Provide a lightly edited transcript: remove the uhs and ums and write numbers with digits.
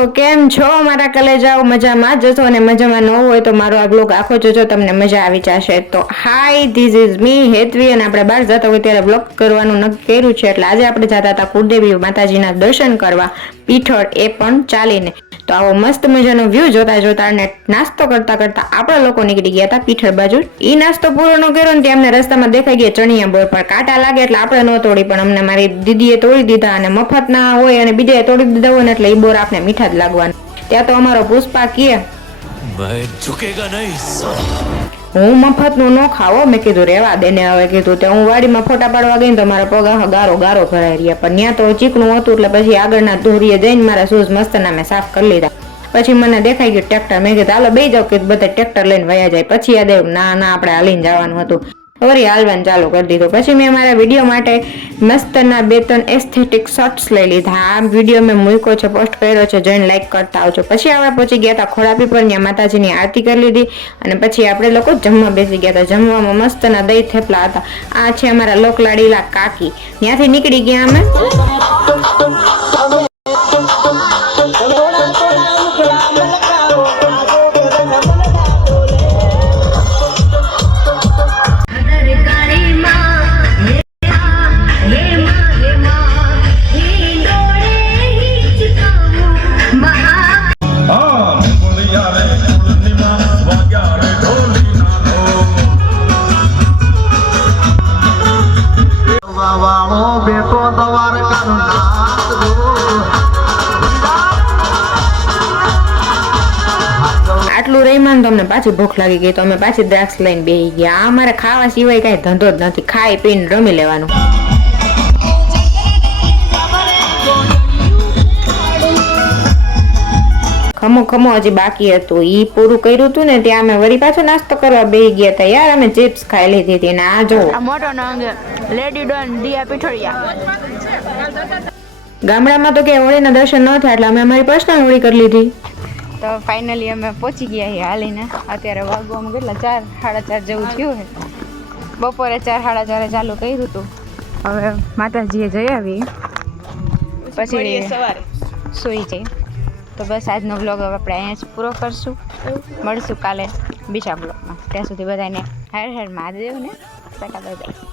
તો કેમ છો મારા કલેજાઓ? મજામાં જશો અને મજામાં ન હોય તો મારો આ બ્લોગ આખો જોજો, તમને મજા આવી જશે. તો હાય, ધીસ ઇઝ મી હેતવી, અને આપણે બહાર જતા હોય ત્યારે બ્લોગ કરવાનું નક્કી કર્યું છે. એટલે આજે આપણે જતા હતા કુળદેવી માતાજીના દર્શન કરવા, પીઠળ, એ પણ ચાલીને. તો આવો મસ્ત મજાનો વ્યૂ જોતા જોતા અને નાસ્તો કરતા કરતા આપણા લોકો નીકળી ગયા હતા પીઠળ બાજુ. એ નાસ્તો પૂરો ન કર્યો ને ત્યાં અમને રસ્તામાં દેખાઈ ગયા ચણિયા બોર, પણ કાંટા લાગે એટલે આપણે ન તોડી, પણ અમને મારી દીદીએ તોડી દીધા. અને મફત ના હોય અને બીજાએ તોડી દીધા હોય ને એટલે એ બોર આપણે મીઠા જ લાગવાના. ત્યાં તો અમારો પુષ્પા કહે, હું મફતનું ન ખાવો. મેં કીધું રેવા દે ને હવે. કીધું તે હું વાડીમાં ફોટા પાડવા ગઈ તો મારા પગ ગારો ગારો ભરાઈ રહ્યા, પણ ત્યાં તો ચીકણું હતું એટલે પછી આગળના ધોરીએ જઈને મારા શૂઝ મસ્તના મેં સાફ કરી લીધા. પછી મને દેખાઈ ગયું ટ્રેક્ટર. મેં કીધું હાલો બેસી જાવ, કે બધા ટ્રેક્ટર લઈને વયા જાય. પછી યાદ આવ્યું ના આપણે હાલીને જવાનું હતું. વળી હાલવાનું ચાલુ કરી દીધું. પછી મેં મારા વિડીયો માટે મસ્તના 2-3 એસ્થેટિક શોર્ટ્સ લઈ લીધા. આ વિડીયો મેં મૂક્યો છે, પોસ્ટ કર્યો છે, જોઈને લાઈક કરતા આવજો. પછી આપણે પહોંચી ગયા હતા ખોડાપીપર, ત્યાં માતાજીની આરતી કરી લીધી અને પછી આપણે લોકો જમવા બેસી ગયા હતા. જમવામાં મસ્તના દહીં થેપલા હતા. આ છે અમારા લોકલાડીલા કાકી. ત્યાંથી નીકળી ગયા અમે. આટલું રહીમાં તો અમને પાછી ભૂખ લાગી ગઈ, તો અમે પાછી દ્રાક્ષ લઈને બેસી ગયા. આ અમારે ખાવા સિવાય કઈ ધંધો જ નથી, ખાઈ પીને રમી લેવાનું. ખમો ખમો હજી બાકી હતું, ઈ પૂરું કર્યું હતું ને ત્યાં અમે વળી પાછો નાસ્તો કરવા બેસી ગયા હતા. યાર અમે ચિપ્સ ખાઈ લીધી હતી ને આ જો મોટો નંગ લેડી ડોન દિયા પીઠળિયા. ગામડામાં તો કે હોળીના દર્શન ન થયા એટલે અમે અમારી પર્સનલ હોળી કરી લીધી. તો ફાઇનલી અમે પહોંચી ગયા છીએ હાલીને. અત્યારે વાગવામાં કેટલા 4-4:30 જેવું થયું છે. બપોરે 4-4:30 ચાલુ કર્યું હતું. હવે માતાજીએ જઈ આવી પછી સવારે સૂઈ જઈ. તો બસ આજનો બ્લોગ હવે આપણે અહીંયા જ પૂરો કરશું. મળશું કાલે બીજા બ્લોગમાં. ત્યાં સુધી બધાને હર હર મહાદેવ ને ટાટા બાય બાય.